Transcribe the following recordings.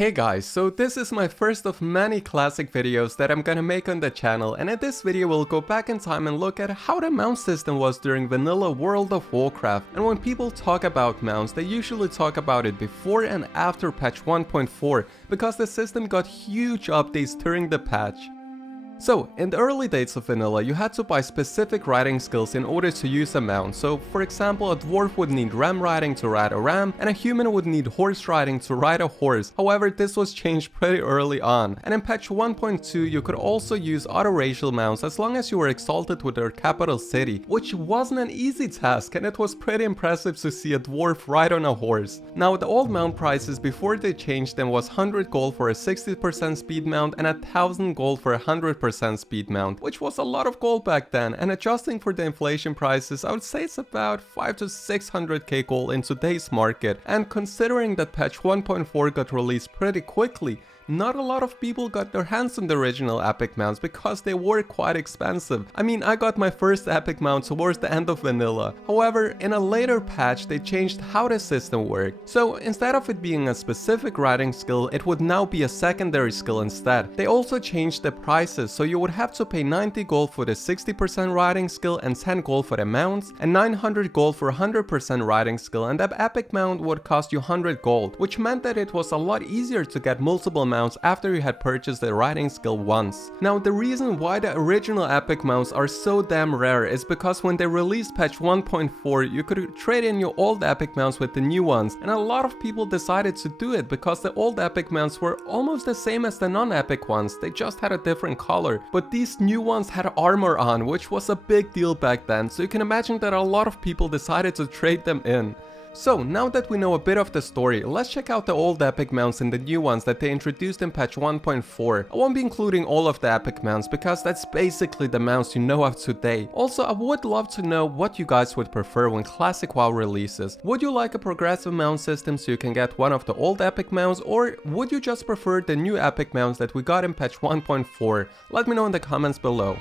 Hey guys, so this is my first of many classic videos that I'm gonna make on the channel, and in this video we'll go back in time and look at how the mount system was during vanilla World of Warcraft. And when people talk about mounts, they usually talk about it before and after patch 1.4 because the system got huge updates during the patch. So, in the early days of vanilla, you had to buy specific riding skills in order to use a mount. So, for example, a dwarf would need ram riding to ride a ram, and a human would need horse riding to ride a horse. However, this was changed pretty early on. And in patch 1.2, you could also use autoracial mounts as long as you were exalted with their capital city, which wasn't an easy task, and it was pretty impressive to see a dwarf ride on a horse. Now, the old mount prices before they changed them was 100 gold for a 60% speed mount and 1000 gold for a 100% speed mount, which was a lot of gold back then, and adjusting for the inflation prices, I would say it's about 5 to 600k gold in today's market. And considering that patch 1.4 got released pretty quickly, not a lot of people got their hands on the original epic mounts because they were quite expensive. I mean, I got my first epic mount towards the end of vanilla. However, in a later patch they changed how the system worked. So instead of it being a specific riding skill, it would now be a secondary skill instead. They also changed the prices, so you would have to pay 90 gold for the 60% riding skill and 10 gold for the mounts, and 900 gold for 100% riding skill, and the epic mount would cost you 100 gold, which meant that it was a lot easier to get multiple mounts after you had purchased the riding skill once. Now, the reason why the original epic mounts are so damn rare is because when they released patch 1.4, you could trade in your old epic mounts with the new ones, and a lot of people decided to do it because the old epic mounts were almost the same as the non-epic ones, they just had a different color. But these new ones had armor on, which was a big deal back then, so you can imagine that a lot of people decided to trade them in. So, now that we know a bit of the story, let's check out the old epic mounts and the new ones that they introduced in patch 1.4. I won't be including all of the epic mounts because that's basically the mounts you know of today. Also, I would love to know what you guys would prefer when classic WoW releases. Would you like a progressive mount system so you can get one of the old epic mounts, or would you just prefer the new epic mounts that we got in patch 1.4? Let me know in the comments below.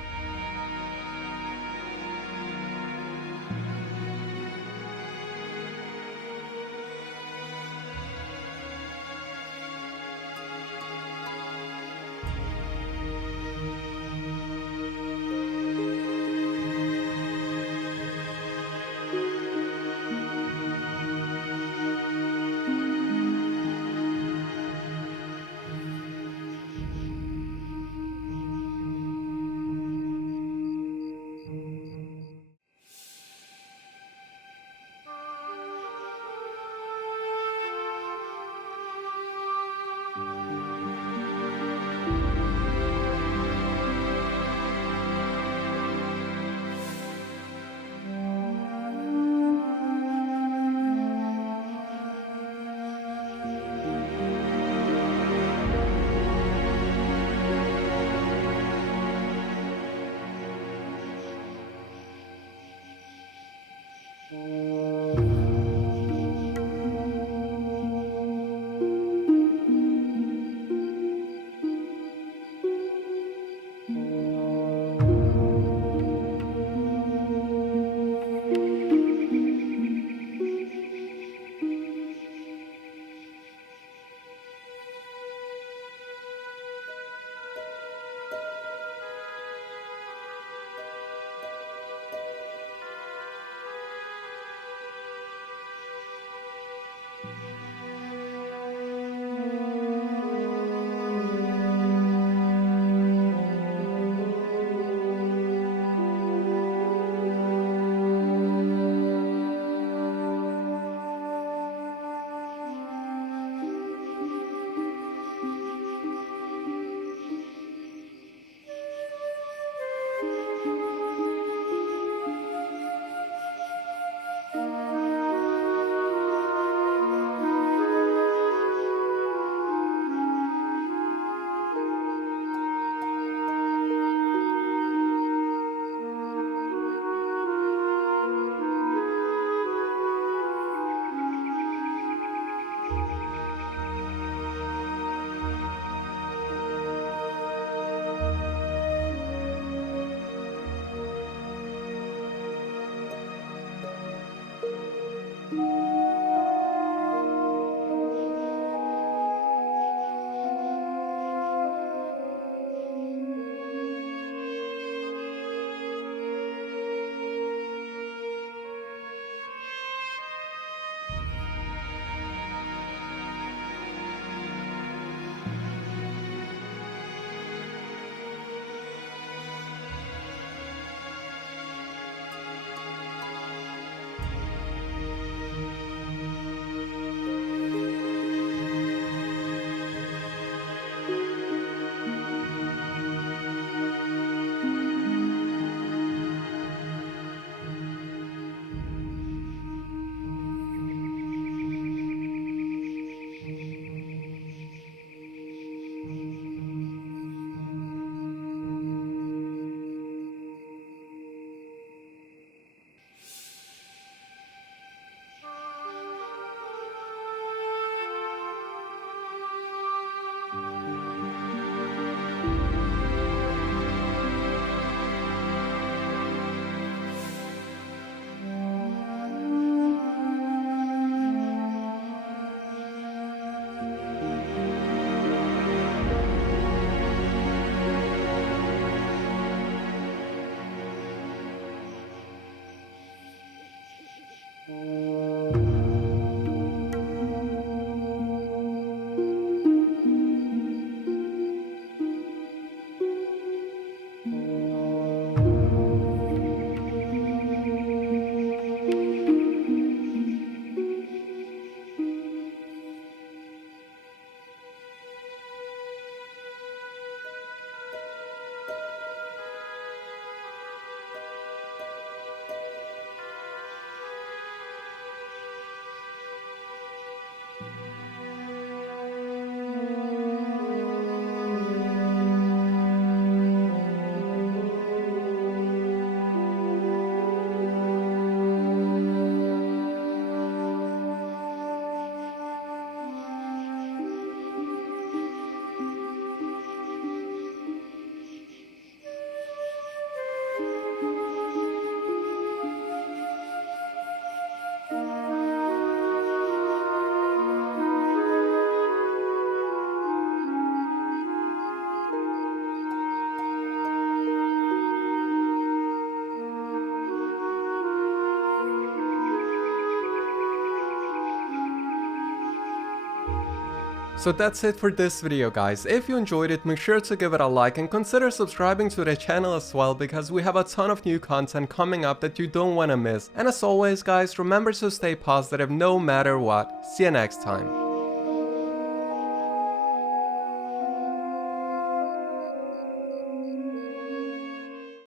So that's it for this video guys. If you enjoyed it, make sure to give it a like and consider subscribing to the channel as well, because we have a ton of new content coming up that you don't want to miss. And as always guys, remember to stay positive no matter what. See you next time.